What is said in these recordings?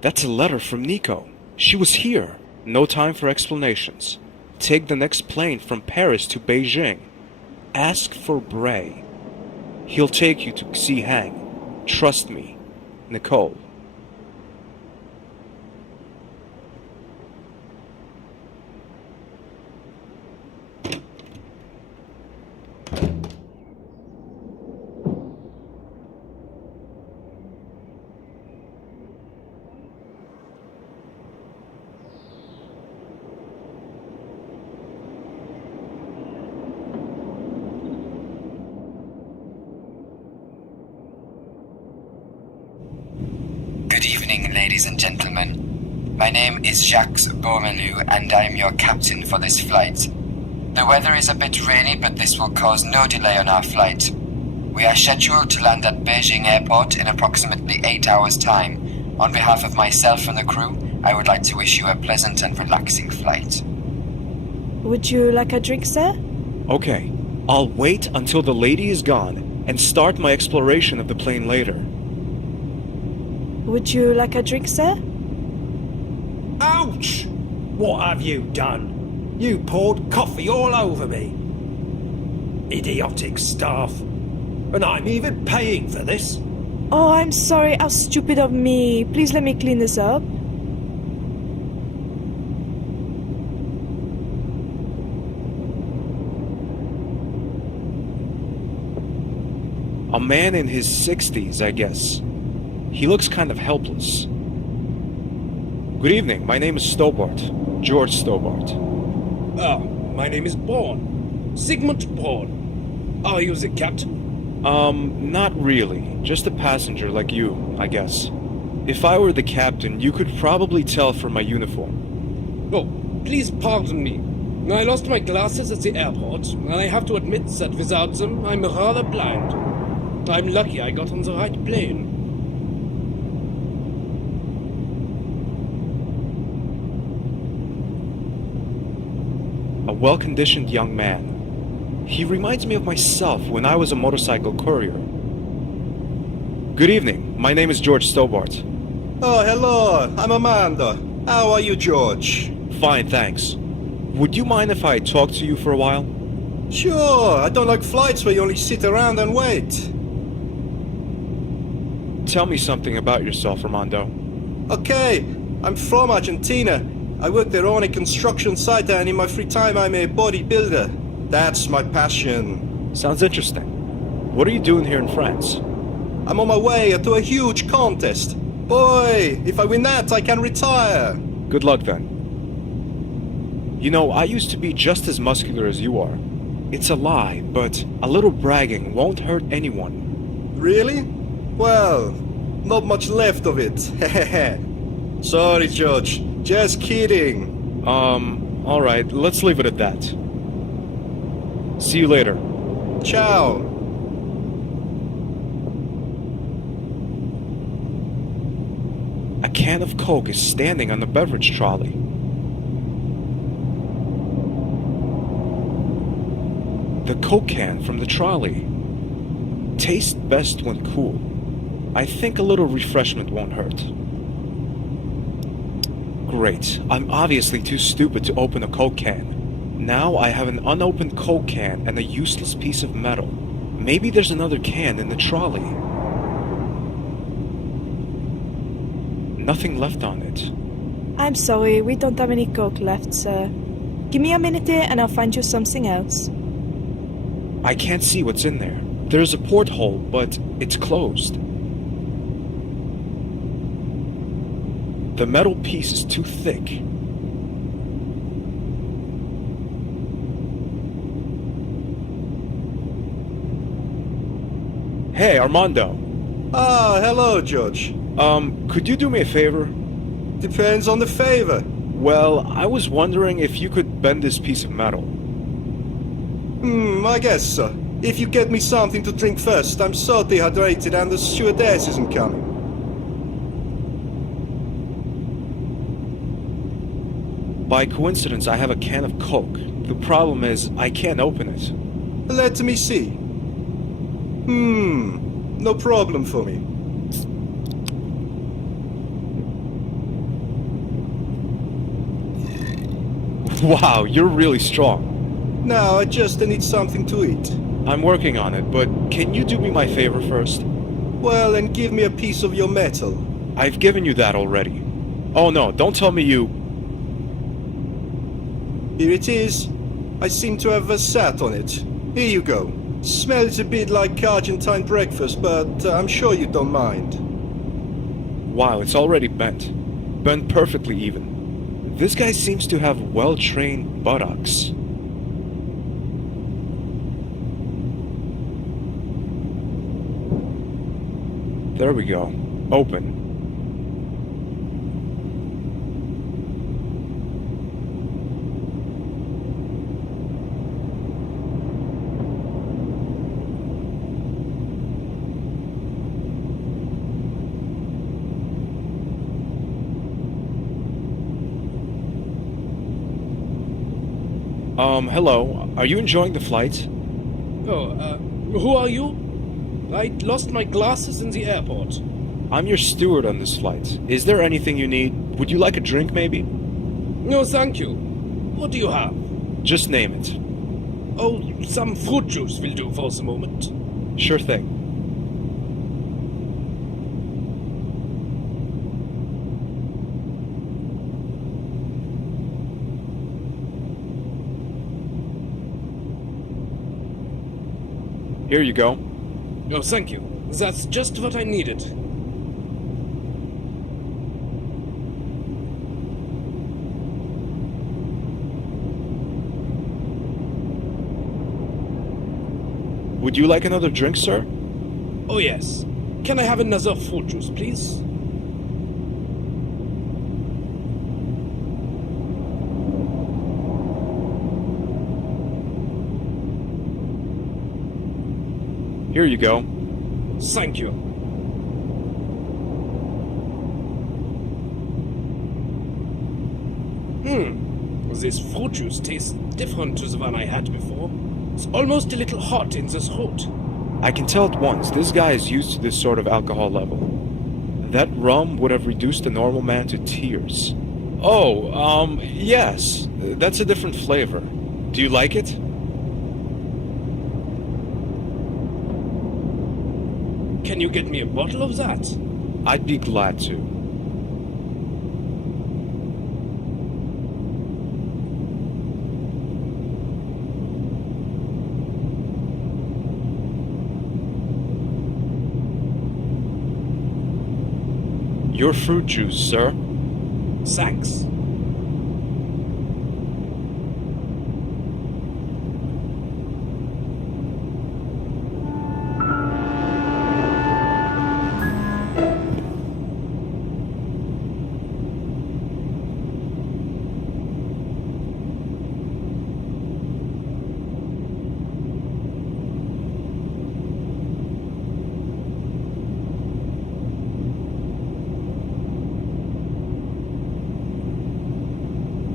That's a letter from Nico. She was here. No time for explanations. Take the next plane from Paris to Beijing. Ask for Bray. He'll take you to see Hang. Trust me, Nicole. Good evening, ladies and gentlemen. My name is Jacques Beaumenu, and I'm your captain for this flight. The weather is a bit rainy, but this will cause no delay on our flight. We are scheduled to land at Beijing Airport in approximately 8 hours' time. On behalf of myself and the crew, I would like to wish you a pleasant and relaxing flight. Would you like a drink, sir? Okay, I'll wait until the lady is gone and start my exploration of the plane later. Would you like a drink, sir? Ouch! What have you done? You poured coffee all over me. Idiotic staff. And I'm even paying for this. Oh, I'm sorry. How stupid of me. Please let me clean this up. A man in his 60s, I guess. He looks kind of helpless. Good evening, my name is Stobart. George Stobart. Ah, my name is Braun. Sigmund Braun. Are you the captain? Not really. Just a passenger like you, I guess. If I were the captain, you could probably tell from my uniform. Oh, please pardon me. I lost my glasses at the airport, and I have to admit that without them, I'm rather blind. I'm lucky I got on the right plane. A well-conditioned young man. He reminds me of myself when I was a motorcycle courier. Good evening, my name is George Stobart. Oh, hello, I'm Amanda. How are you, George? Fine, thanks. Would you mind if I talk to you for a while? Sure, I don't like flights where you only sit around and wait. Tell me something about yourself, Armando. Okay, I'm from Argentina. I work there on a construction site, and in my free time I'm a bodybuilder. That's my passion. Sounds interesting. What are you doing here in France? I'm on my way to a huge contest. Boy, if I win that, I can retire. Good luck then. You know, I used to be just as muscular as you are. It's a lie, but a little bragging won't hurt anyone. Really? Well, not much left of it. Sorry, George. Just kidding. Alright, let's leave it at that. See you later. Ciao. A can of Coke is standing on the beverage trolley. The Coke can from the trolley. Tastes best when cool. I think a little refreshment won't hurt. Great. I'm obviously too stupid to open a Coke can. Now I have an unopened Coke can and a useless piece of metal. Maybe there's another can in the trolley. Nothing left on it. I'm sorry, we don't have any Coke left, sir. Give me a minute and I'll find you something else. I can't see what's in there. There's a porthole, but it's closed. The metal piece is too thick. Hey, Armando. Ah, hello, George. Could you do me a favor? Depends on the favor. Well, I was wondering if you could bend this piece of metal. I guess so. If you get me something to drink first, I'm so dehydrated and the stewardess isn't coming. By coincidence, I have a can of Coke. The problem is, I can't open it. Let me see. No problem for me. Wow, you're really strong. No, I just need something to eat. I'm working on it, but can you do me my favor first? Well, then give me a piece of your metal. I've given you that already. Oh no, don't tell me you... Here it is. I seem to have sat on it. Here you go. Smells a bit like Argentine breakfast, but I'm sure you don't mind. Wow, it's already bent. Bent perfectly even. This guy seems to have well-trained buttocks. There we go. Open. Hello. Are you enjoying the flight? Oh, who are you? I lost my glasses in the airport. I'm your steward on this flight. Is there anything you need? Would you like a drink, maybe? No, thank you. What do you have? Just name it. Oh, some fruit juice will do for the moment. Sure thing. Here you go. Oh, thank you. That's just what I needed. Would you like another drink, sir? Oh, yes. Can I have another fruit juice, please? Here you go. Thank you. This fruit juice tastes different to the one I had before. It's almost a little hot in the throat. I can tell at once, this guy is used to this sort of alcohol level. That rum would have reduced a normal man to tears. Oh, yes. That's a different flavor. Do you like it? Can you get me a bottle of that? I'd be glad to. Your fruit juice, sir. Thanks.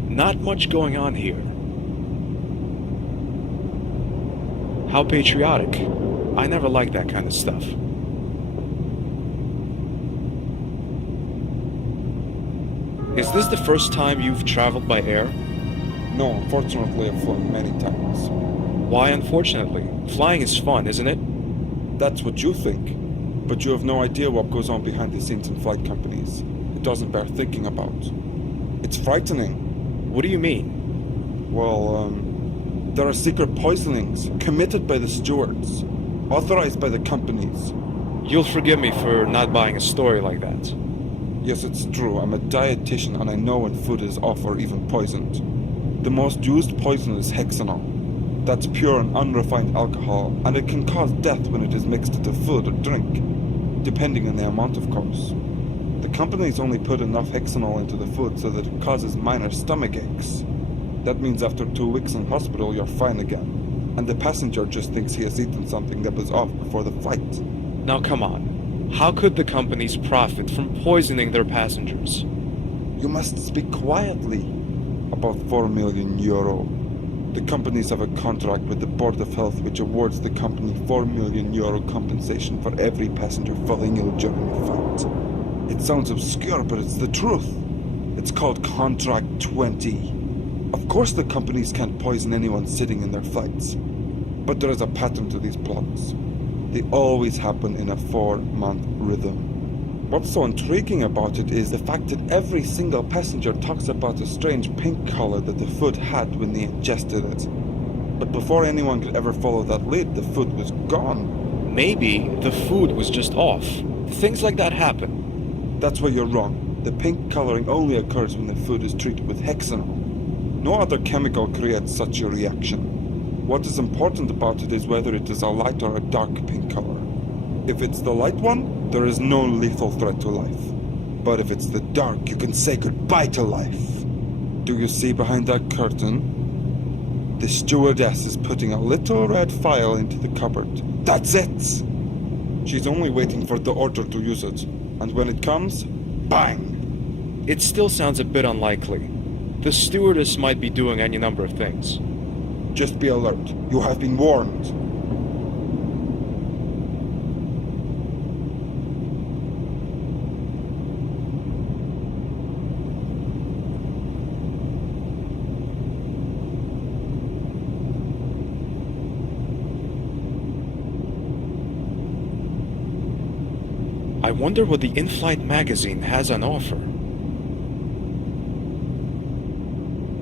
Not much going on here. How patriotic. I never liked that kind of stuff. Is this the first time you've traveled by air? No, unfortunately I've flown many times. Why unfortunately? Flying is fun, isn't it? That's what you think. But you have no idea what goes on behind the scenes in flight companies. It doesn't bear thinking about. It's frightening. What do you mean? Well, there are secret poisonings committed by the stewards, authorized by the companies. You'll forgive me for not buying a story like that. Yes, it's true. I'm a dietitian and I know when food is off or even poisoned. The most used poison is hexanol. That's pure and unrefined alcohol, and it can cause death when it is mixed into food or drink, depending on the amount, of course. The companies only put enough hexanol into the food so that it causes minor stomach aches. That means after 2 weeks in hospital, you're fine again. And the passenger just thinks he has eaten something that was off before the flight. Now come on. How could the companies profit from poisoning their passengers? You must speak quietly. About 4 million euro. The companies have a contract with the Board of Health which awards the company 4 million euro compensation for every passenger falling ill during a flight. It sounds obscure, but it's the truth. It's called Contract 20. Of course the companies can't poison anyone sitting in their flights. But there is a pattern to these plots. They always happen in a 4-month rhythm. What's so intriguing about it is the fact that every single passenger talks about the strange pink color that the food had when they ingested it. But before anyone could ever follow that lead, the food was gone. Maybe the food was just off. Things like that happen. That's where you're wrong. The pink coloring only occurs when the food is treated with hexanol. No other chemical creates such a reaction. What is important about it is whether it is a light or a dark pink color. If it's the light one, there is no lethal threat to life. But if it's the dark, you can say goodbye to life. Do you see behind that curtain? The stewardess is putting a little red file into the cupboard. That's it! She's only waiting for the order to use it. And when it comes, bang! It still sounds a bit unlikely. The stewardess might be doing any number of things. Just be alert. You have been warned. I wonder what the in-flight magazine has on offer.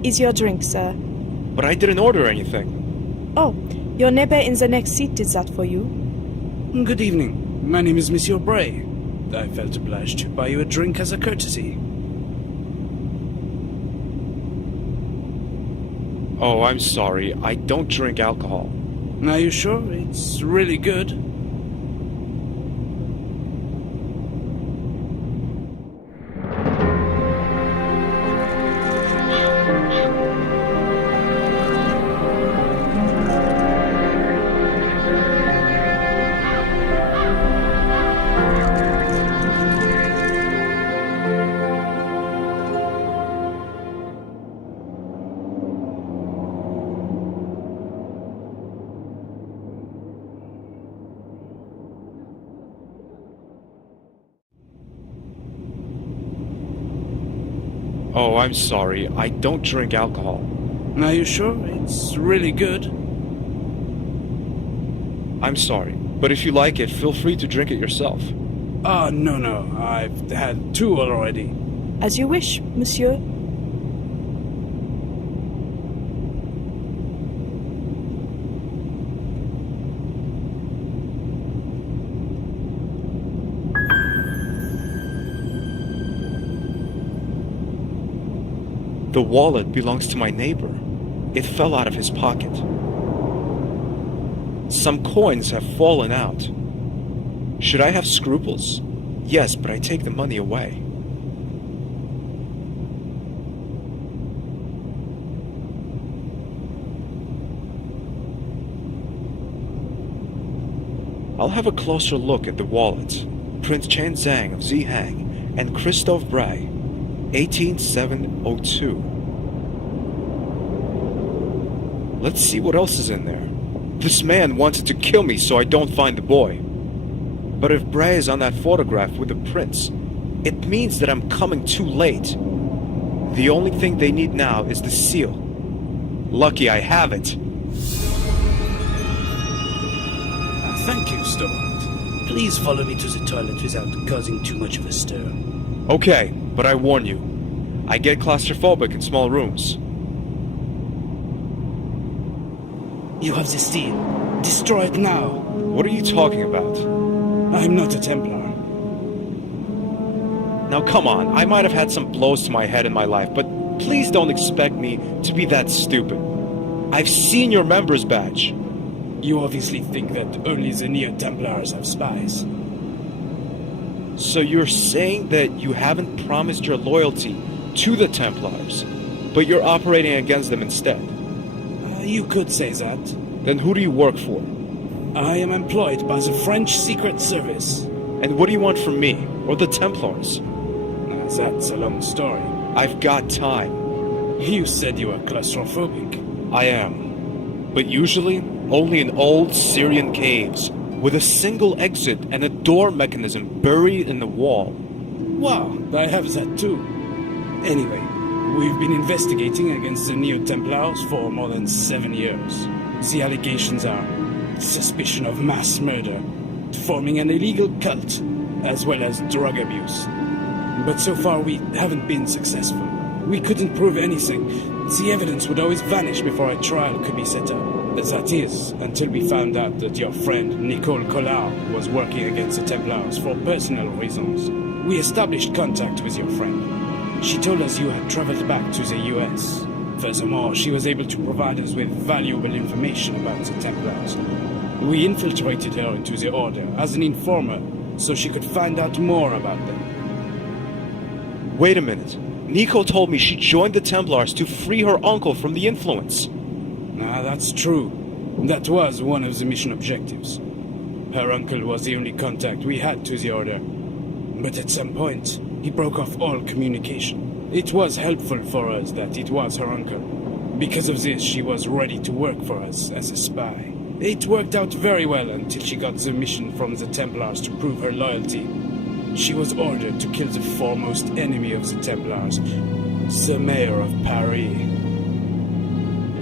Is your drink, sir? But I didn't order anything. Oh, your neighbor in the next seat did that for you. Good evening. My name is Monsieur Bray. I felt obliged to buy you a drink as a courtesy. Oh, I'm sorry. I don't drink alcohol. Are you sure? It's really good. Oh, I'm sorry. I don't drink alcohol. Are you sure? It's really good. I'm sorry. But if you like it, feel free to drink it yourself. No. I've had 2 already. As you wish, monsieur. The wallet belongs to my neighbor. It fell out of his pocket. Some coins have fallen out. Should I have scruples? Yes, but I take the money away. I'll have a closer look at the wallet. Prince Chen Zhang of Wuhang and Christophe Bray, 18702. Let's see what else is in there. This man wanted to kill me so I don't find the boy. But if Bray is on that photograph with the prince, it means that I'm coming too late. The only thing they need now is the seal. Lucky I have it. Thank you, Steward. Please follow me to the toilet without causing too much of a stir. Okay, but I warn you, I get claustrophobic in small rooms. You have the steel. Destroy it now. What are you talking about? I'm not a Templar. Now come on, I might have had some blows to my head in my life, but please don't expect me to be that stupid. I've seen your member's badge. You obviously think that only the Neo-Templars have spies. So you're saying that you haven't promised your loyalty to the Templars, but you're operating against them instead? You could say that. Then who do you work for? I am employed by the French Secret Service. And what do you want from me, or the Templars? That's a long story. I've got time. You said you were claustrophobic. I am. But usually, only in old Syrian caves, with a single exit and a door mechanism buried in the wall. Wow, I have that too. Anyway, We've been investigating against the Neo-Templars for more than 7 years. The allegations are suspicion of mass murder, forming an illegal cult, as well as drug abuse. But so far we haven't been successful. We couldn't prove anything. The evidence would always vanish before a trial could be set up. That is, until we found out that your friend Nicole Collard was working against the Templars for personal reasons. We established contact with your friend. She told us you had traveled back to the US. Furthermore, she was able to provide us with valuable information about the Templars. We infiltrated her into the Order as an informer, so she could find out more about them. Wait a minute. Nico told me she joined the Templars to free her uncle from the influence. That's true. That was one of the mission objectives. Her uncle was the only contact we had to the Order. But at some point, he broke off all communication. It was helpful for us that it was her uncle. Because of this, she was ready to work for us as a spy. It worked out very well until she got the mission from the Templars to prove her loyalty. She was ordered to kill the foremost enemy of the Templars, the mayor of Paris.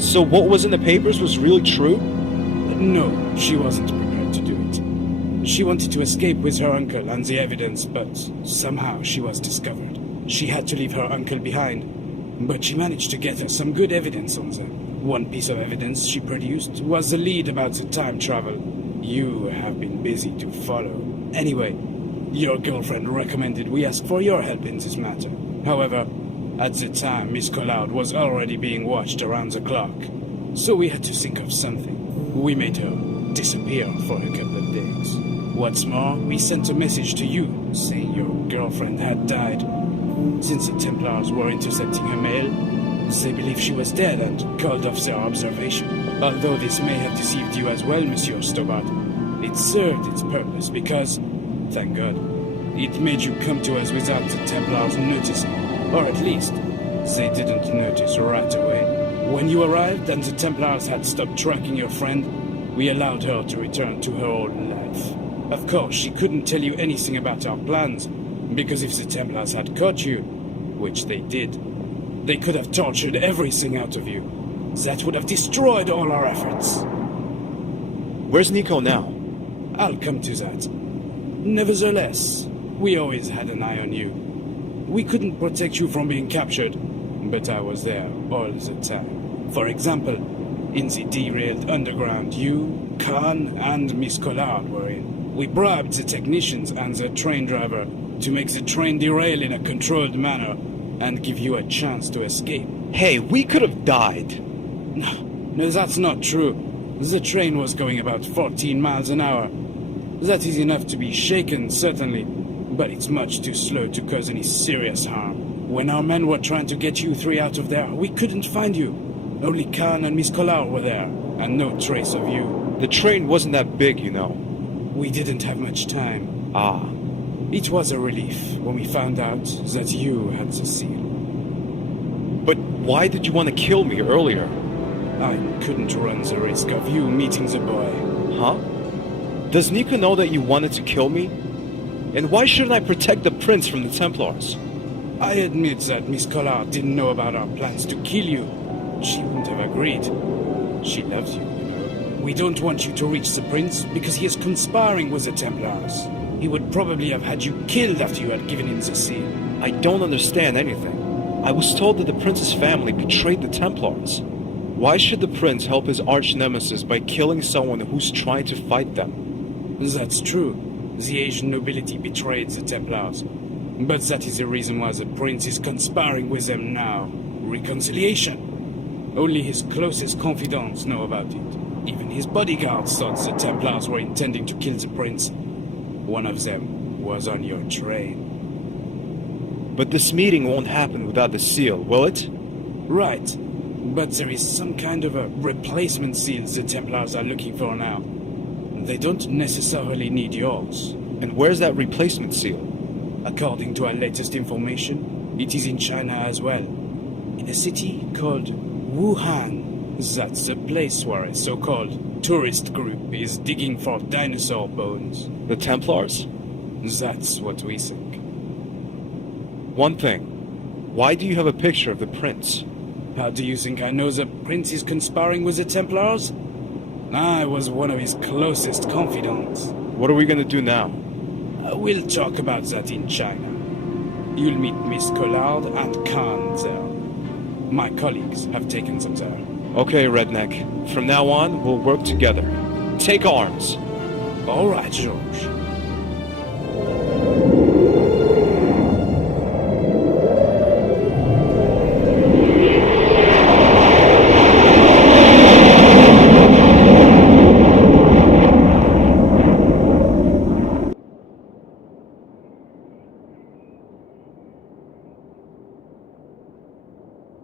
So what was in the papers was really true? No, she wasn't prepared to do it. She wanted to escape with her uncle and the evidence, but somehow she was discovered. She had to leave her uncle behind, but she managed to get us some good evidence on them. One piece of evidence she produced was the lead about the time travel. You have been busy to follow. Anyway, your girlfriend recommended we ask for your help in this matter. However, at the time, Miss Collard was already being watched around the clock. So we had to think of something. We made her disappear for a couple of days. What's more, we sent a message to you saying your girlfriend had died. Since the Templars were intercepting her mail, they believe she was dead and called off their observation. Although this may have deceived you as well, Monsieur Stobart, it served its purpose because, thank God, it made you come to us without the Templars noticing. Or at least, they didn't notice right away. When you arrived and the Templars had stopped tracking your friend, we allowed her to return to her old life. Of course, she couldn't tell you anything about our plans, because if the Templars had caught you, which they did, they could have tortured everything out of you. That would have destroyed all our efforts. Where's Nico now? I'll come to that. Nevertheless, we always had an eye on you. We couldn't protect you from being captured, but I was there all the time. For example, in the derailed underground you, Khan, and Miss Collard were in. We bribed the technicians and the train driver to make the train derail in a controlled manner and give you a chance to escape. Hey, we could have died. No, that's not true. The train was going about 14 miles an hour. That is enough to be shaken, certainly, but it's much too slow to cause any serious harm. When our men were trying to get you three out of there, we couldn't find you. Only Khan and Miss Collard were there, and no trace of you. The train wasn't that big, you know. We didn't have much time. Ah. It was a relief when we found out that you had the seal. But why did you want to kill me earlier? I couldn't run the risk of you meeting the boy. Huh? Does Nico know that you wanted to kill me? And why shouldn't I protect the prince from the Templars? I admit that Miss Collard didn't know about our plans to kill you. She wouldn't have agreed. She loves you, you know. We don't want you to reach the prince because he is conspiring with the Templars. He would probably have had you killed after you had given him the seal. I don't understand anything. I was told that the prince's family betrayed the Templars. Why should the prince help his arch-nemesis by killing someone who's trying to fight them? That's true. The Asian nobility betrayed the Templars. But that is the reason why the prince is conspiring with them now. Reconciliation. Only his closest confidants know about it. Even his bodyguards thought the Templars were intending to kill the prince. One of them was on your train. But this meeting won't happen without the seal, will it? Right. But there is some kind of a replacement seal the Templars are looking for now. They don't necessarily need yours. And where's that replacement seal? According to our latest information, it is in China as well. In a city called Wuhang. That's the place where a so-called tourist group is digging for dinosaur bones. The Templars? That's what we think. One thing. Why do you have a picture of the prince? How do you think I know the prince is conspiring with the Templars? I was one of his closest confidants. What are we gonna do now? We'll talk about that in China. You'll meet Miss Collard and Khan there. My colleagues have taken them there. Okay, Redneck. From now on, we'll work together. Take arms. All right, George.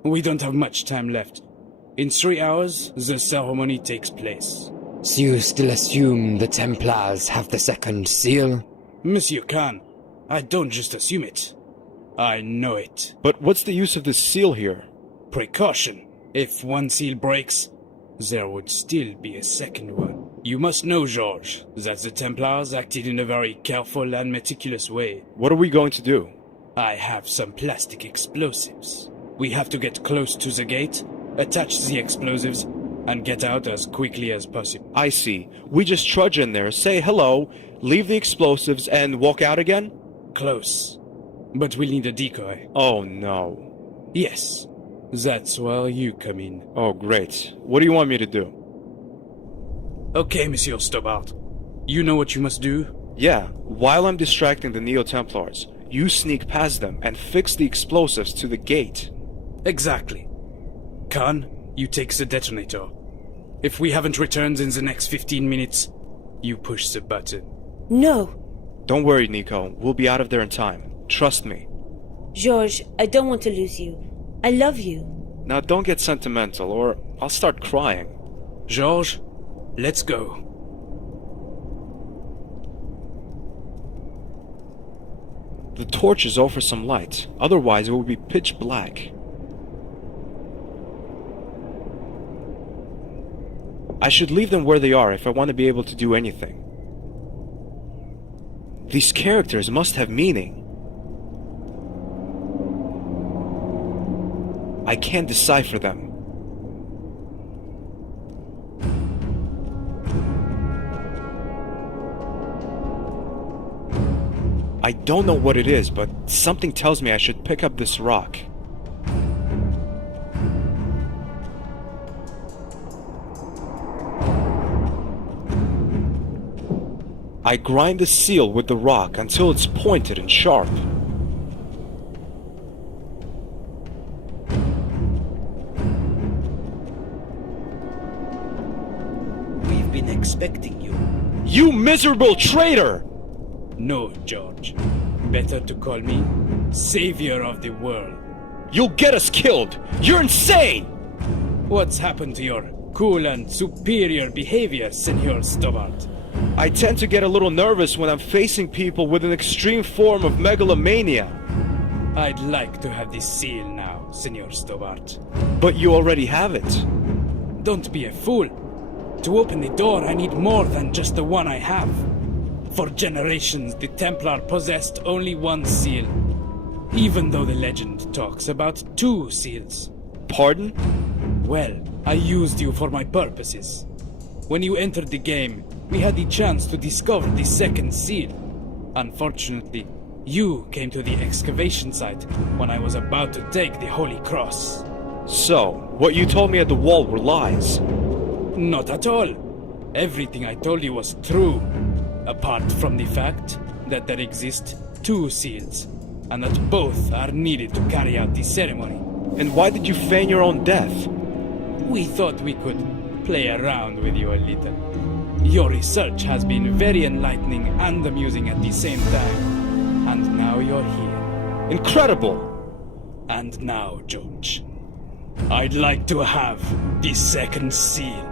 We don't have much time left. In 3 hours, the ceremony takes place. So you still assume the Templars have the second seal? Monsieur Khan, I don't just assume it. I know it. But what's the use of this seal here? Precaution. If one seal breaks, there would still be a second one. You must know, George, that the Templars acted in a very careful and meticulous way. What are we going to do? I have some plastic explosives. We have to get close to the gate, attach the explosives, and get out as quickly as possible. I see. We just trudge in there, say hello, leave the explosives, and walk out again? Close. But we'll need a decoy. Oh no. Yes. That's where you come in. Oh great. What do you want me to do? Okay, Monsieur Stobart. You know what you must do? Yeah, while I'm distracting the Neo-Templars, you sneak past them and fix the explosives to the gate. Exactly. Khan, you take the detonator. If we haven't returned in the next 15 minutes, you push the button. No. Don't worry, Nico. We'll be out of there in time. Trust me. George, I don't want to lose you. I love you. Now don't get sentimental, or I'll start crying. George, let's go. The torches offer some light, otherwise it would be pitch black. I should leave them where they are if I want to be able to do anything. These characters must have meaning. I can't decipher them. I don't know what it is, but something tells me I should pick up this rock. I grind the seal with the rock until it's pointed and sharp. We've been expecting you. You miserable traitor! No, George. Better to call me Savior of the World. You'll get us killed! You're insane! What's happened to your cool and superior behavior, Senor Stobart? I tend to get a little nervous when I'm facing people with an extreme form of megalomania. I'd like to have this seal now, Senor Stobart. But you already have it. Don't be a fool. To open the door, I need more than just the one I have. For generations, the Templar possessed only one seal, even though the legend talks about 2 seals. Pardon? Well, I used you for my purposes. When you entered the game, we had the chance to discover the second seal. Unfortunately, you came to the excavation site when I was about to take the Holy Cross. So, what you told me at the wall were lies? Not at all. Everything I told you was true. Apart from the fact that there exist 2 seals, and that both are needed to carry out the ceremony. And why did you feign your own death? We thought we could play around with you a little. Your research has been very enlightening and amusing at the same time. And now you're here. Incredible! And now, George, I'd like to have the second seal.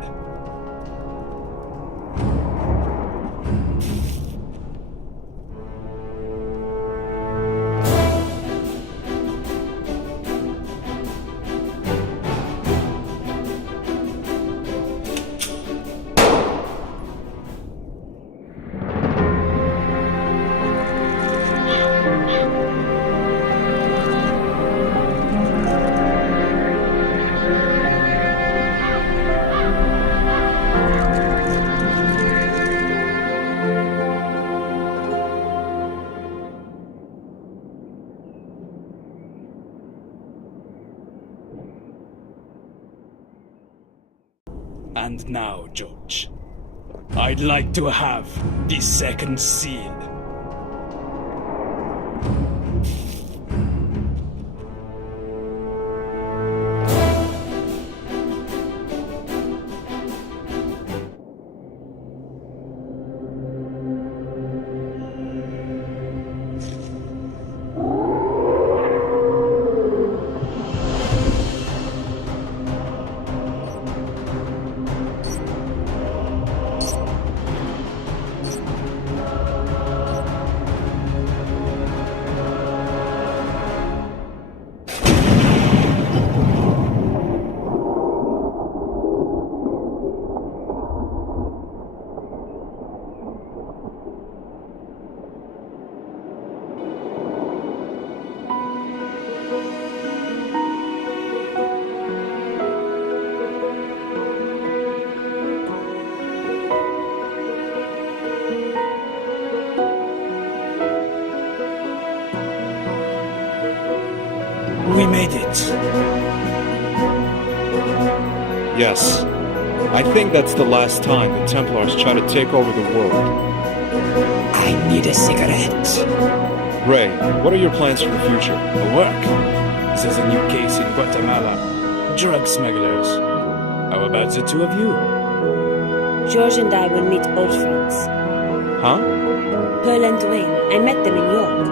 And now, George, I'd like to have the second seal. We made it. Yes. I think that's the last time the Templars try to take over the world. I need a cigarette. Ray, what are your plans for the future? Work. There's a new case in Guatemala. Drug smugglers. How about the two of you? George and I will meet old friends. Huh? Pearl and Dwayne. I met them in York.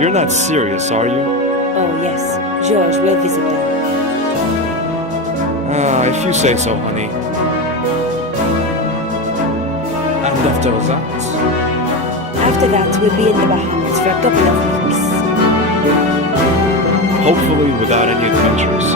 You're not serious, are you? Oh, yes. George will visit them. If you say so, honey. And after that? After that, we'll be in the Bahamas for a couple of weeks. Hopefully without any adventures.